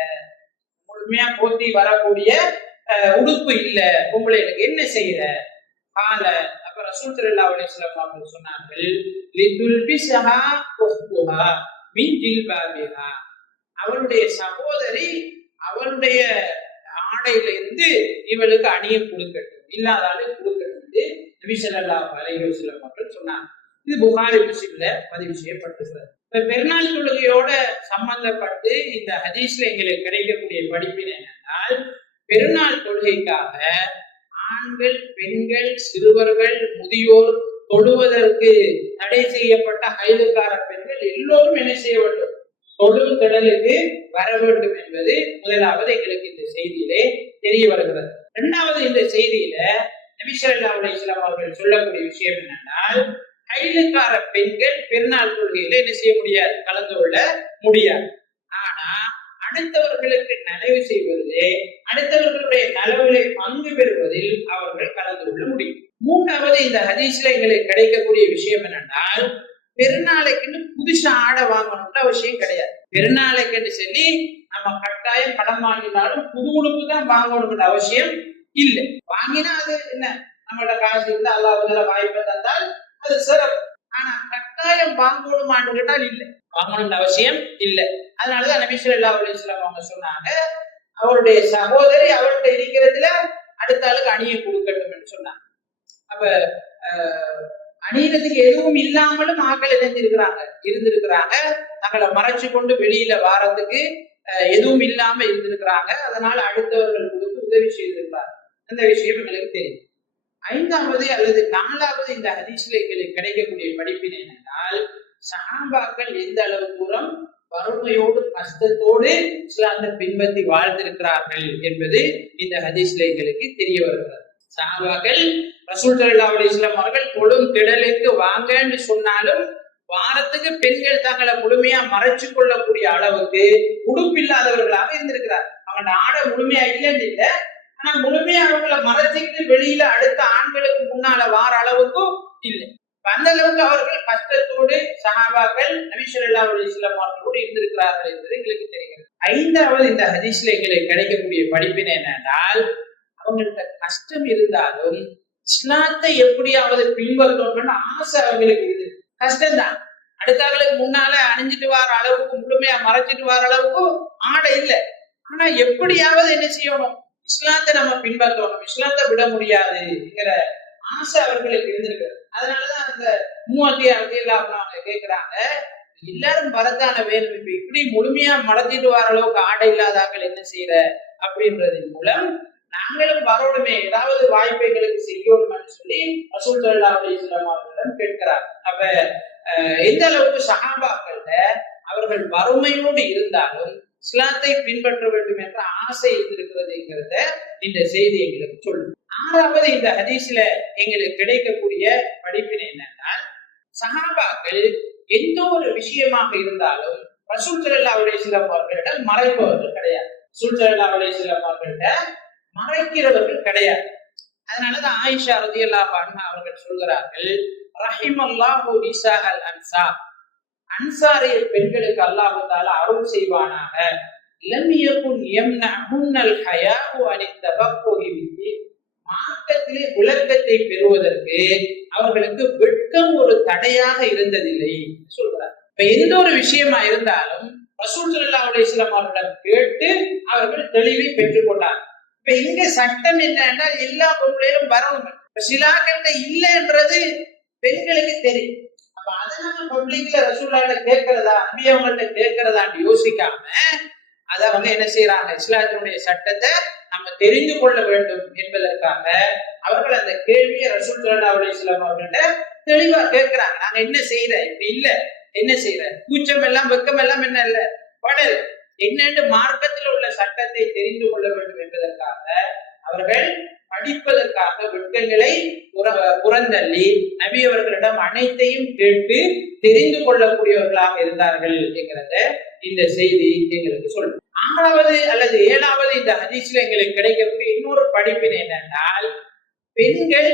முழுமையா போத்தி வரக்கூடிய உடுப்பு இல்ல, பொம்பளைகளுக்கு என்ன செய்யற கால. அப்ப ரசூல் ஸல்லல்லாஹு அலைஹி வஸல்லம் அவர்கள் சொன்னார்கள், லிதுல்பிஸஹா உஹ்துஹா மின் ஜில்பாபிஹா அவளுடைய சகோதரி அவளுடைய ஆடையில இருந்து இவளுக்கு அணிய கொடுக்கட்டும், இல்லாதாலும் கொடுக்கட்டும் என்று நபி ஸல்லல்லாஹு அலைஹி வஸல்லம் அவர்கள் சொன்னாங்க. இது புகாரி முஸ்லிம்ல பதிவு செய்யப்பட்டிருக்கிறது. இப்ப பெருநாள் தொழுகையோட சம்பந்தப்பட்டு இந்த ஹதீஸ்ல எங்களுக்கு கிடைக்கக்கூடிய படிப்பினை என்னென்னால், பெருநாள் தொழுகைக்காக ஆண்கள், பெண்கள், சிறுவர்கள், முதியோர், தொழுவதற்கு தடை செய்யப்பட்ட ஹைதுக்கார பெண்கள் எல்லோரும் என்ன செய்ய வேண்டும், தொழும் திடலுக்கு வர வேண்டும் என்பது முதலாவது எங்களுக்கு இந்த செய்தியிலே தெரிய வருகிறது. இரண்டாவது இந்த செய்தியில நபி ஸல்லல்லாஹு அலைஹி வஸல்லம் அவர்கள் சொல்லக்கூடிய விஷயம் என்னென்னால், ஹைதுக்கார பெண்கள் பெருநாள் தொழுகையில என்ன செய்ய முடியாது, கலந்து கொள்ள முடியாது. ஆனா அடுத்தவர்களுக்கு நலவு செய்வதிலே, அடுத்தவர்களுடைய நலவுகளை பங்கு பெறுவதில் அவர்கள் கலந்து கொள்ள முடியும். மூன்றாவது இந்த ஹதீஸ்ல எங்களுக்கு கிடைக்கக்கூடிய விஷயம் என்னென்னால், பெருநாளைக்குன்னு புதுசா ஆடை வாங்கணும்ன்ற அவசியம் கிடையாது. பெருநாளைக்குன்னு சொல்லி நம்ம கட்டாயம் கடன் வாங்கினாலும் புது உடுப்பு தான் வாங்கணும்ன்ற அவசியம் இல்லை. வாங்கினா அது என்ன, நம்மளோட காசு இருந்தா அல்லாஹ் வாய்ப்பு தந்தால் அது சிறப்பு. ஆனா கட்டாயம் வாங்கணுமான்னு கேட்டால் இல்லை, வாங்கணும்னு அவசியம் இல்லை. அதனாலதான் நபி ஸல்லல்லாஹு அலைஹி வஸல்லம் அவங்க சொன்னாங்க, அவருடைய சகோதரி அவர்கிட்ட இருக்கிறதுல அடுத்த ஆளுக்கு அணியை கொடுக்கட்டும் என்று சொன்னாங்க. அப்ப அணியறதுக்கு எதுவும் இல்லாமலும் ஆக்கள் இருந்திருக்கிறாங்க. தங்களை மறைச்சு கொண்டு வெளியில வாரத்துக்கு எதுவும் இல்லாம இருந்திருக்கிறாங்க. அதனால அடுத்தவர்கள் கொடுத்து உதவி செய்திருக்கிறாங்க. அந்த விஷயம் எங்களுக்கு தெரியும். 5வது அல்லது 4வது இந்த ஹதீஸ்ல எங்களுக்கு கிடைக்கக்கூடிய படிப்பினை என்னென்றால், சஹாபாக்கள் எந்த அளவு தூரம் வறுமையோடு கஷ்டத்தோடு இஸ்லாத்தை பின்பற்றி வாழ்ந்திருக்கிறார்கள் என்பது இந்த ஹதீஸ்ல எங்களுக்கு தெரிய வருகிறது. சஹாபாக்கள் ரசூல் ஸல்லல்லாஹு அலைஹி வஸல்லம் அவர்கள் கொடும் திடலுக்கு வாங்கன்னு சொன்னாலும் வாரத்துக்கு பெண்கள் தங்களை முழுமையா மறைச்சு கொள்ளக்கூடிய அளவுக்கு உடுப்பில்லாதவர்களாக இருந்திருக்கிறார். அவங்க ஆடை முழுமையா இல்லைன்னு இல்லை, ஆனா முழுமையா அவங்களை மறைச்சிக்கிட்டு வெளியில அடுத்த ஆண்களுக்கு முன்னால வார அளவுக்கும் இல்லை. அந்த அளவுக்கு அவர்கள் கஷ்டத்தோடு சஹாபாக்கள் நபி ஸல்லல்லாஹு அலைஹி வஸல்லம் அவர்களோடு இருந்திருக்கிறார்கள் என்பது எங்களுக்கு தெரிகிறது. 5வது இந்த ஹதீஸ்ல எங்களுக்கு கிடைக்கக்கூடிய படிப்பினை என்னென்றால், அவங்கள்ட்ட கஷ்டம் இருந்தாலும் இஸ்லாத்தை எப்படியாவது பின்பற்றணும்னு ஆசை அவங்களுக்கு இருக்குது. கஷ்டம்தான், அடுத்தவங்களுக்கு முன்னால அணிஞ்சிட்டு வர அளவுக்கு முழுமையா மறைச்சிட்டு வர அளவுக்கு ஆடை இல்லை. ஆனா எப்படியாவது என்ன செய்யணும், இஸ்லாத்தை நம்ம பின்பற்றணும், இஸ்லாத்தை விட முடியாதுங்கிற ஆசை அவர்களுக்கு இருந்திருக்கு. அதனாலதான் அந்த 36 கேட்கிறாங்க, எல்லாரும் வரத்தான வேணும், இப்ப இப்படி முழுமையா மறைச்சிட்டு வர அளவுக்கு ஆடை இல்லாதாக்கள் என்ன செய்யற அப்படின்றதன் மூலம் நாங்களும் வரணுமே, ஏதாவது வாய்ப்புகளுக்கு செய்யணும்னு சொல்லி ரசூல் ஸல்லல்லாஹு அலைஹி வஸல்லம் அவர்களிடம் கேட்கிறார். அப்ப எந்த அளவுக்கு சஹாபாக்கள்ல அவர்கள் வறுமையோடு இருந்தாலும் இஸ்லாத்தை பின்பற்ற வேண்டும் என்ற ஆசை இருந்திருக்கிறதுங்கிறத இந்த செய்தி எங்களுக்கு சொல்லும். 6வது இந்த ஹதீஸ்ல எங்களுக்கு கிடைக்கக்கூடிய படிப்பினை என்னன்னா, சஹாபாக்கள் எந்த ஒரு விஷயமாக இருந்தாலும் ரசூல் ஸல்லல்லாஹு அலைஹி வஸல்லம் அவர்களிடம் மறைப்பவர்கள் கிடையாது. ரசூல் ஸல்லல்லாஹு அலைஹி வஸல்லம் அவர்களிட மறைக்கிறவர்கள் கிடையாது. அதனாலதான் ஆயிஷா ரலியல்லாஹு அன்ஹா அவர்கள் சொல்கிறார்கள், ரஹிமல்லாஹு நிஸாஅல் அன்சார், அன்சாரிய பெண்களுக்கு அல்லாஹ் தஆலா அருள் செய்வானாக. லம் யகுன் யம்னஹுன்னல் ஹயாஉ அனித் தபக்குஹி பிஹி, மார்க்கத்திலே விளக்கத்தை பெறுவதற்கு அவர்களுக்கு வெட்கம் ஒரு தடையாக இருந்ததில்லை சொல்றார். இப்ப எந்த ஒரு விஷயமா இருந்தாலும் ரசூல் ஸல்லல்லாஹு அலைஹி வஸல்லம் அவர்களிடம் கேட்டு அவர்கள் தெளிவை பெற்றுக் கொண்டார். இப்ப இங்க சட்டம் என்னன்னா, எல்லா பொருளையும் வரணும். சிலாக்கிட்ட இல்லைன்றது பெண்களுக்கு தெரியும். அப்ப அதை நம்ம பப்ளிக்ல ரசூலாட்ட கேட்கிறதா, நபி அவங்கள்ட்ட கேட்கிறதான்னு யோசிக்காம அதை அவங்க என்ன செய்யறாங்க, இஸ்லாத்தினுடைய சட்டத்தை நம்ம தெரிந்து கொள்ள வேண்டும் என்பதற்காக அவர்கள் அந்த கேள்வியை ரசூல் ஸல்லல்லாஹு அலைஹி வஸல்லம் அவர்கள்ட்ட தெளிவா கேட்கிறாங்க. நாங்க என்ன செய்யற, இப்படி இல்ல என்ன செய்யற, கூச்சம் எல்லாம் வெக்கம் எல்லாம் என்ன இல்ல படல் என்னென்று மார்க்கத்தில் உள்ள சட்டத்தை தெரிந்து கொள்ள வேண்டும் என்பதற்காக அவர்கள் படிப்பதற்காக வெட்கங்களை புறந்தள்ளி நபி அவர்களிடம் அனைத்தையும் கேட்டு தெரிந்து கொள்ளக்கூடியவர்களாக இருந்தார்கள் என்கிறத இந்த செய்தி எங்களுக்கு சொல்லும். 6வது அல்லது 7வது இந்த ஹதீஸ்ல எங்களுக்கு கிடைக்கக்கூடிய இன்னொரு படிப்பினை என்னென்றால், பெண்கள்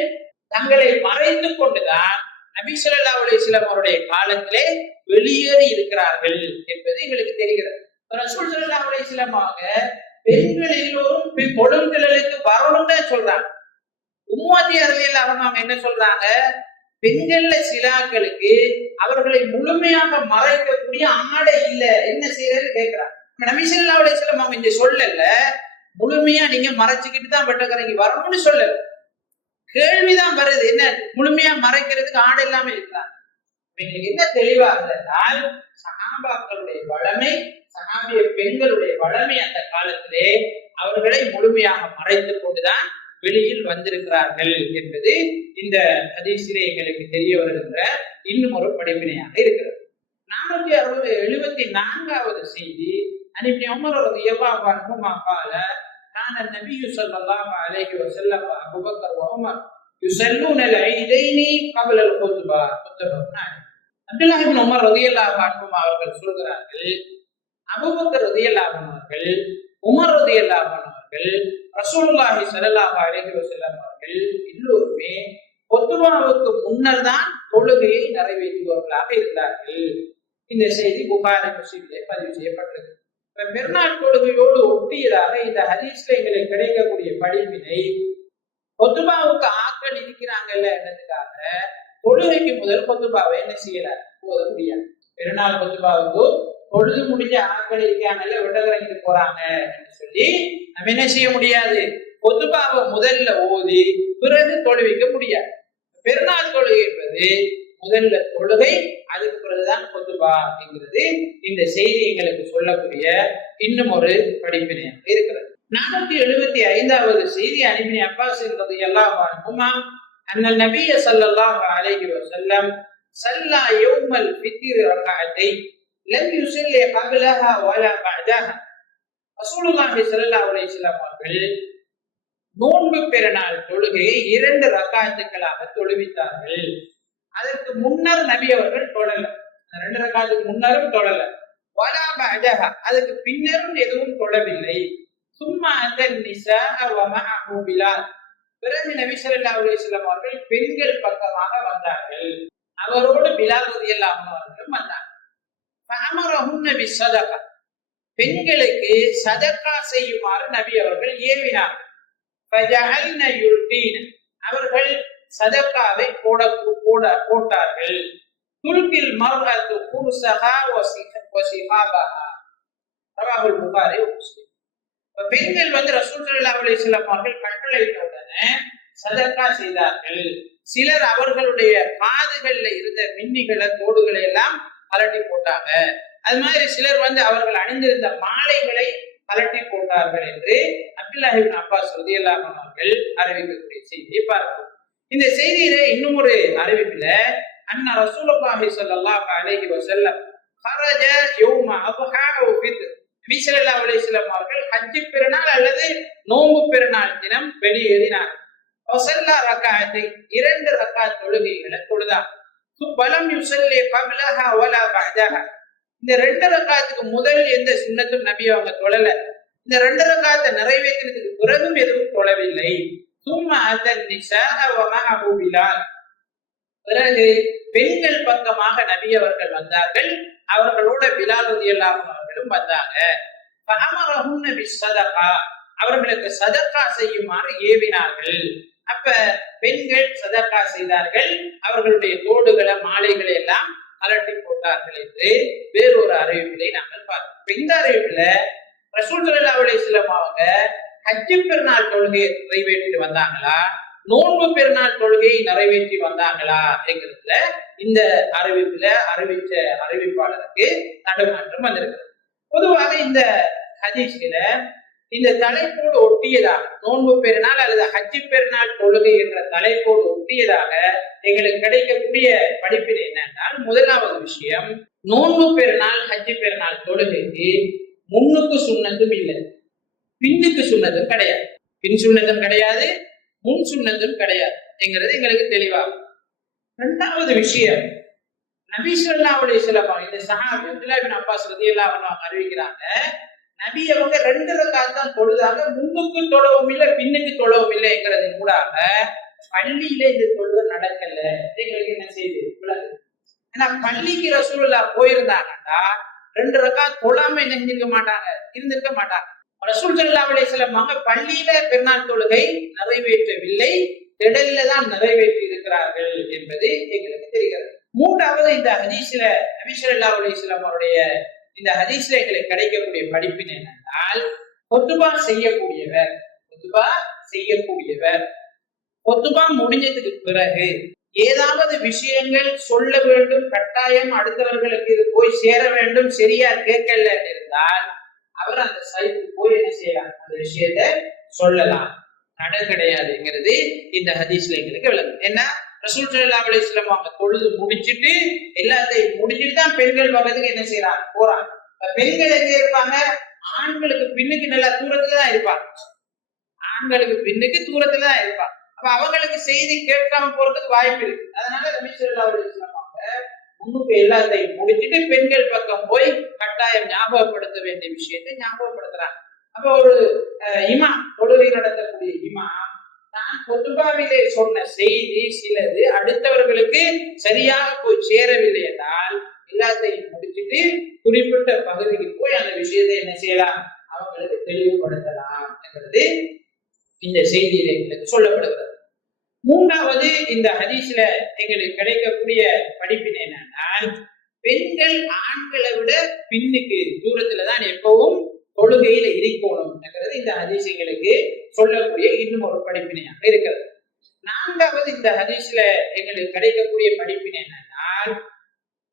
தங்களை மறைத்துக் கொண்டுதான் நபி ஸல்லல்லாஹு அலைஹி வஸல்லம் அவருடைய காலத்திலே வெளியேறி இருக்கிறார்கள் என்பது எங்களுக்கு தெரிகிறது. ரசூல் ஸல்லல்லாஹு அலைஹி வஸல்லம் அவங்க பெண்கள் எல்லோரும் கொடுங்கலுக்கு வரணும்னு சொல்றாங்க. உம்மத்தியார் அவங்க என்ன சொல்றாங்க, பெண்கள்ல சிலாக்களுக்கு அவர்களை முழுமையாக மறைக்கக்கூடிய ஆடை இல்ல, என்ன செய்யறதுன்னு கேட்கிறாங்க. நபி ஸல்லல்லாஹு அலைஹி வஸல்லம் அவங்க இங்க சொல்லல முழுமையா நீங்க மறைச்சுக்கிட்டு தான் பட்டக்கறங்கி வரணும்னு சொல்லல, கேள்விதான் வருது, என்ன முழுமையா மறைக்கிறதுக்கு ஆடை இல்லாம இருக்கிறாங்க. என்ன தெளிவாக சஹாபாக்களுடைய வளமை, சஹாபிய பெண்களுடைய வளமை அந்த காலத்திலே அவர்களை முழுமையாக மறைத்துக் கொண்டுதான் வெளியில் வந்திருக்கிறார்கள் என்பது இந்த ஹதீஸிலே எங்களுக்கு தெரிய வருகின்ற இன்னும் ஒரு படிப்பினையாக இருக்கிறது. 474வது செய்தி, அன்இப்னி உமர் ரலியல்லாஹு அன்ஹுமா قال كان النبي صلى الله عليه وسلم وابو بكر وعمر يصلون العيدين قبل الخطبه متفق عليه. அப்துல்லாஹ் இப்னு உமர் ரலியல்லாஹு அன்ஹுமா அவர்கள் சொல்கிறார்கள், அபூபக்கர் ரலியல்லாஹு அன்ஹு அவர்கள், உமர் ரலியல்லாஹு அன்ஹு அவர்கள், ரசூலுல்லாஹி ஸல்லல்லாஹு அலைஹி வஸல்லம் அவர்கள் எல்லோருமே குத்பாவுக்கு முன்னர் தான் தொழுகையை நிறைவேற்றுபவர்களாக இருந்தார்கள். இந்த செய்தி புகாரி முஸ்லிமிலே பதிவு செய்யப்பட்டது. பெருநாள் தொழுகையோடு ஒட்டியதாக இந்த ஹதீஸ்ல எங்களுக்கு கிடைக்கக்கூடிய படிப்பினை, குத்பாவுக்கு ஆட்கள் இருக்கிறாங்கல்ல என்னதுக்காக தொழுகைக்கு முதல் கொத்துபாவை என்ன செய்யல போத முடியாது. பெருநாள் கொத்துபாவுக்கு பொழுது முடிஞ்ச ஆட்கள் இருக்காங்கல்ல, விட்டகரங்கிட்டு போறாங்க என்று சொல்லி நம்ம என்ன செய்ய முடியாது, கொத்துபாவை முதல்ல ஓதி பிறகு தொழுவிக்க முடியாது. பெருநாள் தொழுகை என்பது முதல்ல தொழுகை, அதுக்கு பிறகுதான் கொத்துபா அப்படிங்கிறது இந்த செய்தி எங்களுக்கு சொல்லக்கூடிய இன்னும் ஒரு படிப்பினையாக இருக்கிறது. 475வது செய்தி அனிபின் அப்பாஸ் ரலியல்லாஹு அன்ஹுமா அன்னல் நபிய ஸல்லல்லாஹு அலைஹி வஸல்லம் ஸல்லா யௌமல் ஃபித்ர் ரக்அத்தைன் லம் யுஸல்லி قبلها ولا بعدها. ரசூலுல்லாஹி ஸல்லல்லாஹு அலைஹி வஸல்லம் அவர்கள் நோன்பு பெருநாள் தொழுகையை 2 ரக்காத்துக்களாக தொழுவித்தார்கள். அதற்கு முன்னர் நபி அவர்கள் தொழல, 2 ரக்காத்துக்கு முன்னரும் தொழல, வலா பஅதஹா அதுக்கு பின்னரும் எதுவும் தொழவில்லை. சும்மா அத்தன் நிஸாஅ வ மஅஹு பிலால் பிறகு நபி ஸல்லல்லாஹு அலைஹி வஸல்லம் அவர்கள் பெண்கள் பக்கமாக வந்தார்கள், அவரோடு பிலால் ரலியல்லாஹு அன்ஹு அவர்களும் வந்தார்கள். ஃபஅமரஹுன்ன பிஸ்ஸதகா பெண்களுக்கு சதகா செய்யுமாறு நபி அவர்கள் ஏவினார்கள். ஃபஜஅல்ன யுல்கீன அவர்கள் சதகாவை போட்டார்கள். துல்கில் மர்அத்து குர்ஸஹா வ சிஹாபஹா ரவாஹுல் புகாரி வ முஸ்லிம். பெண்கள் ரசூல் ஸல்லல்லாஹு அலைஹி வஸல்லம் அவர்கள் கட்டளையிட்ட உடனே சதகா செய்தார்கள். சிலர் அவர்களுடைய காதுகள்ல இருந்த மின்னிகளை தோடுகளை எல்லாம் கலட்டி போட்டாங்க. அது மாதிரி சிலர் அவர்கள் அணிந்திருந்த மாலைகளை கலட்டி போட்டார்கள் என்று அப்துல்லாஹ் இப்னு அப்பாஸ் ரலியல்லாஹு அன்ஹு அவர்கள் அறிவிக்கக்கூடிய செய்தியை பார்க்கிறோம். இந்த செய்தியில இன்னும் ஒரு அறிவிப்புல அன்ன ரசூலுல்லாஹி ஸல்லல்லாஹு அலைஹி வஸல்லம் خرج يوم اضحى او فطر நபி ஸல்லல்லாஹு அலைஹி வஸல்லம் அவர்கள் ஹஜ் பெருநாள் அல்லது நோன்பு பெருநாள் தினம் வெளியேறினார். வஸல்லா ரக்அத்தை 2 ரக்அத் தொழுகைகளை தொழுதார். சுபலம் யுஸல்லி قبلها ولا بعدها இந்த 2 ரக்அத்துக்கு முதல் எந்த சுன்னத்தும் நபி அவங்க தொழல. இந்த 2 ரக்அத்தை நிறைவேற்றினதுக்கு பிறகும் எதுவும் தொழவில்லை. சும்மா அத்தன் நிஸாஅ வ மஅஹு பிலால் பிறகு பெண்கள் பக்கமாக நபி அவர்கள் வந்தார்கள், அவர்களோட பிலால் ரலியல்லாஹு அன்ஹு அவர்களும் வந்தாங்க. ஃபஅமரஹுன்ன பிஸ்ஸதகா அவர்களுக்கு சதகா செய்யுமாறு ஏவினார்கள். அப்ப பெண்கள் சதகா செய்தார்கள், அவர்களுடைய தோடுகளை மாலைகளை எல்லாம் கலட்டி போட்டார்கள் என்று வேறொரு அறிவிப்பிலை நாங்கள் பார்த்தோம். இந்த அறிவிப்புல ரசூல் ஸல்லல்லாஹு அலைஹி வஸல்லம் அவங்க ஹஜ் பெருநாள் தொழுகையை நிறைவேற்றி வந்தாங்களா, நோன்பு பெருநாள் தொழுகையை நிறைவேற்றி வந்தாங்களா என்கிறதுல இந்த அறிவிப்புல அறிவிச்ச அறிவிப்பாளருக்கு தடுமாற்றம் வந்திருக்கிறது. பொதுவாக இந்த ஹதீஸ்ல இந்த தலைப்போடு ஒட்டியதாக நோன்பு பெருநாள் அல்லது ஹஜ் பெருநாள் தொழுகை என்ற தலைப்போடு ஒட்டியதாக எங்களுக்கு கிடைக்கக்கூடிய படிப்பினை என்னென்றால், முதலாவது விஷயம், நோன்பு பெருநாள் ஹஜ் பெருநாள் தொழுகைக்கு முன்னுக்கு சுன்னத்தும் இல்லை, பின்னுக்கு சுன்னதும் கிடையாது. பின் சுன்னதும் கிடையாது, முன் சுன்னதும் கிடையாது என்கிறது எங்களுக்கு தெளிவாகும். 2வது விஷயம், நபி ஸல்லல்லாஹு அலைஹி வஸல்லம் இந்த சஹாபி அப்துல்லாஹ் இப்னு அப்பாஸ் ரலியல்லாஹு அன்ஹு அறிவிக்கிறாங்க, நபி அவங்க 2 ரக்காத் தான் தொழுதாங்க, முன்னுக்கு தொழவும் இல்லை பின்னுக்கு தொழவும் இல்லை என்கிறதின் கூடாக பள்ளியில இந்த தொழுகை நடக்கல. எங்களுக்கு என்ன செய்யுது விளங்குது. ஏன்னா பள்ளிக்கு ரசூலுல்லாஹ் போயிருந்தாங்கன்னா 2 ரக்காத் தொழாம என்ன செஞ்சிருக்க மாட்டாங்க, இருந்திருக்க மாட்டாங்க. ரசூல் ஸல்லல்லாஹு அலைஹி வஸல்லம் அவங்க பள்ளியில பெருநாள் தொழுகை நிறைவேற்றவில்லை, திடல்ல தான் நிறைவேற்றி இருக்கிறார்கள் என்பது எங்களுக்கு தெரிகிறது. 3வது இந்த ஹதீஸ்ல நபி ஸல்லல்லாஹு அலைஹி வஸல்லம் அவருடைய இந்த ஹதீஸ்ல எங்களுக்கு கிடைக்கக்கூடிய படிப்பினை என்னென்றால், கொத்துபா செய்யக்கூடியவர் கொத்துபா முடிஞ்சதுக்கு பிறகு ஏதாவது விஷயங்கள் சொல்ல வேண்டும், கட்டாயம் அடுத்தவர்களுக்கு இது போய் சேர வேண்டும், சரியா கேட்கல இருந்தால் அவர் அந்த சைட்டு போய் என்ன செய்யலாம், அந்த விஷயத்தை சொல்லலாம், தடை கிடையாதுங்கிறது இந்த ஹதீஸ்ல எங்களுக்கு விளங்கும். ஏன்னா ரசூல் ஸல்லல்லாஹு அலைஹி வஸல்லம் அவங்க தொழுது முடிச்சுட்டு எல்லாத்தையும் முடிச்சுட்டு தான் பெண்கள் பக்கத்துக்கு என்ன செய்யறாங்க, போறாங்க. பெண்கள் எங்க இருப்பாங்க, ஆண்களுக்கு பின்னுக்கு நல்லா தூரத்துல தான் இருப்பாங்க, ஆண்களுக்கு பின்னுக்கு தூரத்துல தான் இருப்பாங்க. அப்ப அவங்களுக்கு செய்தி கேட்காம போறதுக்கு வாய்ப்பு இருக்கு. அதனால நபி ஸல்லல்லாஹு அலைஹி வஸல்லம் அவங்க முன்னுக்கு எல்லாத்தையும் முடிச்சுட்டு பெண்கள் பக்கம் போய் கட்டாயம் ஞாபகப்படுத்த வேண்டிய விஷயத்தை ஞாபகப்படுத்துறாங்க. அப்ப ஒரு இமாம், தொழுகை நடத்தக்கூடிய இமாம் நான் கொத்துபாவிலே சொன்ன செய்தி சிலது அடுத்தவர்களுக்கு சரியாக போய் சேரவில்லை என்றால் எல்லாத்தையும் முடிச்சுட்டு குறிப்பிட்ட பகுதிக்கு போய் அந்த விஷயத்தை என்ன செய்யலாம், அவங்களுக்கு தெளிவுபடுத்தலாம் என்பது இந்த செய்தியிலே எங்களுக்கு சொல்லப்படுகிறது. மூன்றாவது இந்த ஹதீஸ்ல எங்களுக்கு கிடைக்கக்கூடிய படிப்பினை என்னன்னா, பெண்கள் ஆண்களை விட பின்னுக்கு தூரத்துலதான் எப்பவும் தொழுகையில இருக்கணும் என்கிறது இந்த ஹதீஸ்களுக்கு சொல்லக்கூடிய இன்னும் ஒரு படிப்பினையாக இருக்கிறது. நான்காவது இந்த ஹதீஸ்ல எங்களுக்கு கிடைக்கக்கூடிய படிப்பினை என்னன்னா,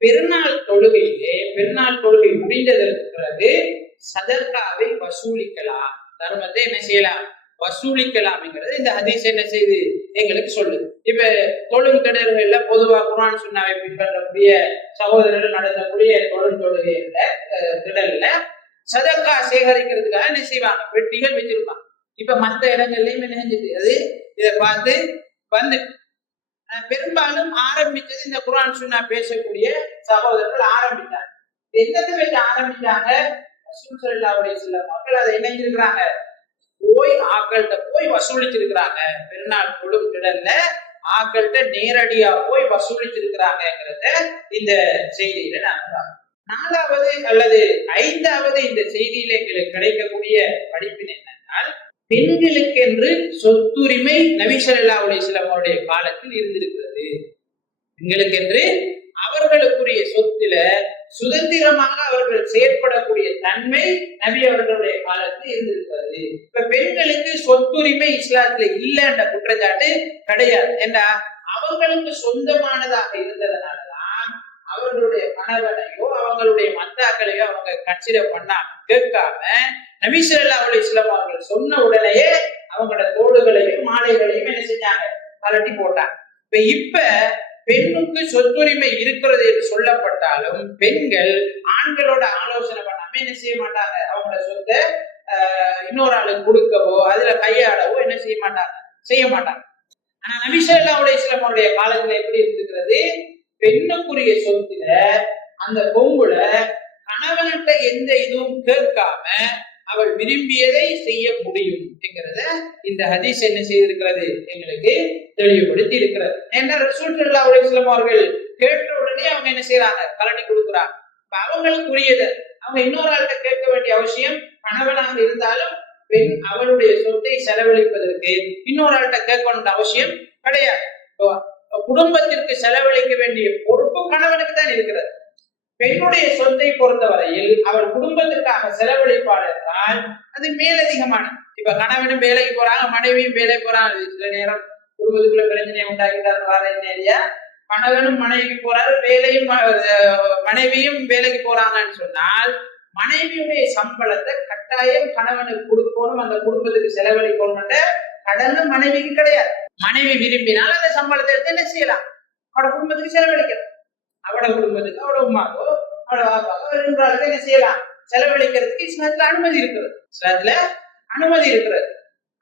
பெருநாள் தொழுகை முடிந்ததற்கு பிறகு சதர்காவை வசூலிக்கலாம், தர்மத்தை என்ன செய்யலாம், வசூலிக்கலாம்ங்கிறது இந்த ஹதீஸ் என்ன செய்து எங்களுக்கு சொல்லுது. இப்ப தொழும் கிணறுகள்ல பொதுவா குர்ஆன் சுன்னாவை பின்பற்றக்கூடிய சகோதரர்கள் நடத்தக்கூடிய தொழுகையில திடல்ல சதக்கா சேகரிக்கிறதுக்காக என்ன செய்வாங்க, பெட்டிகள் வச்சிருப்பாங்க. இப்ப மற்ற இடங்கள்லயும் என்ன செஞ்சது, அது இதை பார்த்து வந்து பெரும்பாலும் ஆரம்பிச்சது இந்த குர்ஆன் சுன்னா பேசக்கூடிய சகோதரர்கள் ஆரம்பித்தாங்க. என்னத்தை வச்சு ஆரம்பிச்சாங்க, ரசூல் ஸல்லல்லாஹு அலைஹி வஸல்லம் மக்கள் அதை இணைஞ்சிருக்கிறாங்க, போய் ஆக்கள்கிட்ட போய் வசூலிச்சிருக்கிறாங்க. பெருநாள் தொழும் திடல்ல ஆக்கள்கிட்ட நேரடியா போய் வசூலிச்சிருக்கிறாங்கிறத இந்த செய்தியில நாங்க நாலாவது அல்லது ஐந்தாவது இந்த செய்தியில எங்களுக்கு கிடைக்கக்கூடிய படிப்பினை என்னென்னால், பெண்களுக்கென்று சொத்துரிமை நபி ஸல்லல்லாஹு அலைஹி வஸல்லம் அவருடைய காலத்தில் இருந்திருக்கிறது. பெண்களுக்கென்று அவர்களுக்குரிய சொத்துல சுதந்திரமாக அவர்கள் செயற்படக்கூடிய தன்மை நபி அவர்களுடைய காலத்தில் இருந்திருக்கிறது. இப்ப பெண்களுக்கு சொத்துரிமை இஸ்லாத்துல இல்லைன்ற குற்றச்சாட்டு கிடையாது. ஏண்டா அவங்களுக்கு சொந்தமானதாக இருந்ததுனாலதான் அவர்களுடைய கணவனையோ அவங்களுடைய மத்தாக்களையோ அவங்க கன்சிடர் பண்ணாம கேட்காம நபி ஸல்லல்லாஹு அலைஹி வஸல்லம் அவர்கள் சொன்ன உடனேயே அவங்களோட தோடுகளையும் மாலைகளையும் என்ன செஞ்சாங்க, கலட்டி போட்டாங்க. இப்ப பெண்ணுக்கு சொத்துரிமை இருக்கிறது என்று சொல்லப்பட்டாலும் பெண்கள் ஆண்களோட ஆலோசனை பண்ணாம என்ன செய்ய மாட்டாங்க, அவங்களோட சொத்தை இன்னொரு ஆளுக்கு கொடுக்கவோ அதுல கையாடவோ என்ன செய்ய மாட்டாங்க. ஆனா நபி ஸல்லல்லாஹு அலைஹி வஸல்லம் அவருடைய காலத்துல எப்படி இருந்திருக்கிறது, பெண்ணுக்குரிய சொத்துல அந்த பொம்புல கணவன்கிட்ட எந்த இதுவும் கேட்காம அவள் விரும்பியதை செய்ய முடியும் என்கிறத இந்த ஹதீஸ் என்ன செய்திருக்கிறது, எங்களுக்கு தெளிவுபடுத்தி இருக்கிறது. ஏன்னா ரசூல் ஸல்லல்லாஹு அலைஹி வஸல்லம் அவர்கள் கேட்ட உடனே அவங்க என்ன செய்யறாங்க, கலட்டி கொடுக்குறாங்க. அவங்களுக்குரியது அவங்க இன்னொரு ஆள்கிட்ட கேட்க வேண்டிய அவசியம், கணவனாக இருந்தாலும் பெண் அவளுடைய சொத்தை செலவழிப்பதற்கு இன்னொரு ஆள்கிட்ட கேட்கணுன்ற அவசியம் கிடையாது. குடும்பத்திற்கு செலவழிக்க வேண்டிய பொறுப்பு கணவனுக்கு தான் இருக்கிறது. பெண்ணுடைய சொத்தை பொறுத்தவரையில் அவள் குடும்பத்திற்காக செலவழிப்பாள் என்றால் அது மேலதிகமானது. இப்ப கணவனும் வேலைக்கு போறாங்க, மனைவியும் வேலைக்கு போறாங்க. சில நேரம் குடும்பத்துக்குள்ள பிரச்சனை உண்டாக்கிட்டாரு வார இல்லையா, கணவனும் மனைவி போறாரு, மனைவியும் வேலைக்கு போறாங்கன்னு சொன்னால் மனைவியுடைய சம்பளத்தை கட்டாயம் கணவனுக்கு கொடுக்கணும், அந்த குடும்பத்துக்கு செலவழிக்கணும் கடமை மனைவிக்கு கிடையாது. மனைவி விரும்பினால் அந்த சம்பளத்தை எடுத்து என்ன செய்யலாம், அவட குடும்பத்துக்கு செலவழிக்கலாம். அவட குடும்பத்துக்கு அவட உமாக்கோ அவட பாப்பாக்கோ ரெண்டு என்ன செய்யலாம், செலவழிக்கிறதுக்கு இஸ்லாத்துல அனுமதி இருக்கிறது.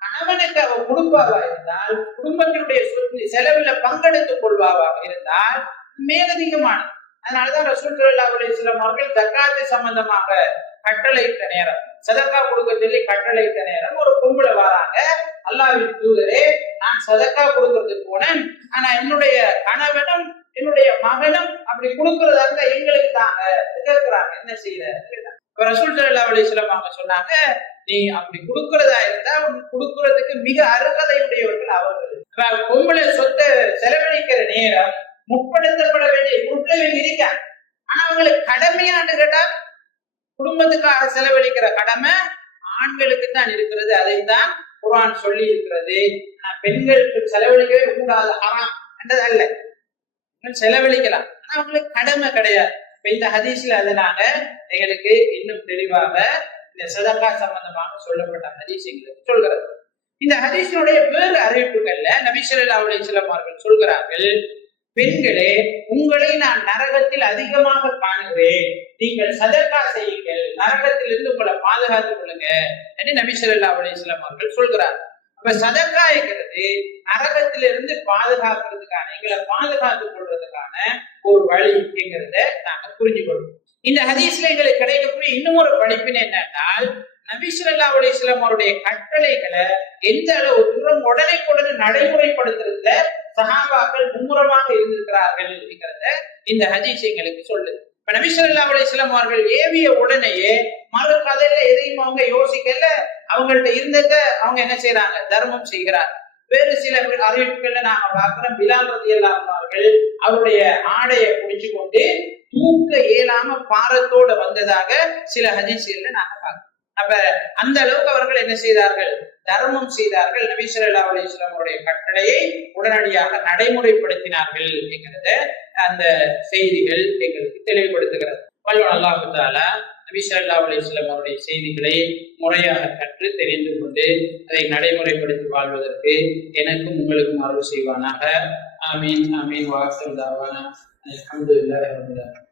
கணவனுக்கு அவ கொடுப்பாவா இருந்தால், குடும்பத்தினுடைய செலவுல பங்கெடுத்துக் கொள்வாவாக இருந்தால் மேலதிகமானது. அதனாலதான் ரசூல் ஸல்லல்லாஹு அலைஹி வஸல்லம் அவர்கள் ஜகாத் சம்பந்தமாக கட்டளையிட்ட நேரம், சதக்கா கொடுக்க சொல்லி கட்டளையிட்ட நேரம் ஒரு பொம்பளை வராங்க, அல்லாஹ்வின் தூதரே நான் சதக்கா கொடுக்கறதுக்கு போனேன், ஆனா என்னுடைய கணவனும் என்னுடைய மகனும் அப்படி கொடுக்கறதா இருந்தா எங்களுக்கு தாங்க கேட்கிறாங்க, என்ன செய்யற. ரசூல் ஸல்லல்லாஹு அலைஹி வஸல்லம் அவங்க சொன்னாங்க, நீ அப்படி கொடுக்கறதா இருந்தா கொடுக்கறதுக்கு மிக அருகதையுடையவர்கள் அவர்கள். பொம்பளை சொத்தை செலவழிக்கிற நேரம் முற்படுத்தப்பட வேண்டிய பொருட்கள் இருக்காங்க. ஆனா அவங்களுக்கு கடமையான்னு கேட்டா குடும்பத்துக்காக செலவழிக்கிற கடமை ஆண்களுக்கு தான் இருக்கிறது. அதைத்தான் குர்ஆன் சொல்லி இருக்கிறது. பெண்களுக்கு செலவழிக்கவே கூடாது, ஹராம் என்றதல்ல, செலவழிக்கலாம், ஆனா அவங்களுக்கு கடமை கிடையாது. இந்த ஹதீஸ்ல அதனால எங்களுக்கு இன்னும் தெளிவாக இந்த சதகா சம்பந்தமாக சொல்லப்பட்ட ஹதீஸ் எங்களுக்கு சொல்கிறது. இந்த ஹதீஸுடைய வேறு அறிவிப்புகள்ல நபி ஸல்லல்லாஹு அலைஹி வஸல்லம் அவர்கள் சொல்கிறார்கள், பெண்களே உங்களை நான் நரகத்தில் அதிகமாக காணுகிறேன், நீங்கள் சதகா செய்யுங்கள், நரகத்திலிருந்து உங்களை பாதுகாத்துக் கொள்ளுங்க என்று நபி ஸல்லல்லாஹு அலைஹி வஸல்லம் அவர்கள் சொல்கிறார். அப்ப சதகா என்கிறது நரகத்திலிருந்து பாதுகாக்கிறதுக்கான, எங்களை பாதுகாத்துக் கொள்வதற்கான ஒரு வழி என்கிறத நாங்க புரிஞ்சுக்கொள்வோம். இந்த ஹதீஸ்ல எங்களுக்கு கிடைக்கக்கூடிய இன்னும் ஒரு படிப்பினை என்னென்றால், நபி ஸல்லல்லாஹு அலைஹி வஸல்லம் அவருடைய கட்டளைகளை எந்த அளவு தூரம் உடனே நடைமுறைப்படுத்துறதுல சஹாபாக்கள் மும்முரமாக இருந்திருக்கிறார்கள் என்கிறத இந்த ஹதீஸ் எங்களுக்கு சொல்லுது. இப்ப நபி ஸல்லல்லாஹு அலைஹி வஸல்லம் அவர்கள் ஏவிய உடனேயே மறு கதையில எதையும் அவங்க யோசிக்கல, அவங்கள்ட்ட இருந்தத அவங்க என்ன செய்யறாங்க, தர்மம் செய்கிறார். வேறு சில அறிவிப்புகள்ல நாங்க பார்க்கிறோம், பிலால் ரலியல்லாஹு அன்ஹு அவர்கள் அவருடைய ஆடையை பிடிச்சு கொண்டு தூக்க இயலாம பாரத்தோட வந்ததாக சில ஹதீஸ்கள்ல நாங்க பார்க்கிறோம். அப்ப அந்த அளவுக்கு அவர்கள் என்ன செய்தார்கள், தர்மம் செய்தார்கள். நபி ஸல்லல்லாஹு அலைஹி வஸல்லம் அவருடைய கட்டளையை உடனடியாக நடைமுறைப்படுத்தினார்கள் என்கிறத அந்த செய்திகள் எங்களுக்கு தெளிவுபடுத்துகிறது. வல்லவன் அல்லாஹ் தஆலா நபி ஸல்லல்லாஹு அலைஹி வஸல்லம் அவருடைய செய்திகளை முறையாக கற்று தெரிந்து கொண்டு அதை நடைமுறைப்படுத்தி வாழ்வதற்கு எனக்கும் உங்களுக்கும் அருள் செய்வானாக. ஆமீன் ஆமீன். வாஹிரு தாவானா அல்ஹம்துலில்லாஹி ரப்பில் ஆலமீன்.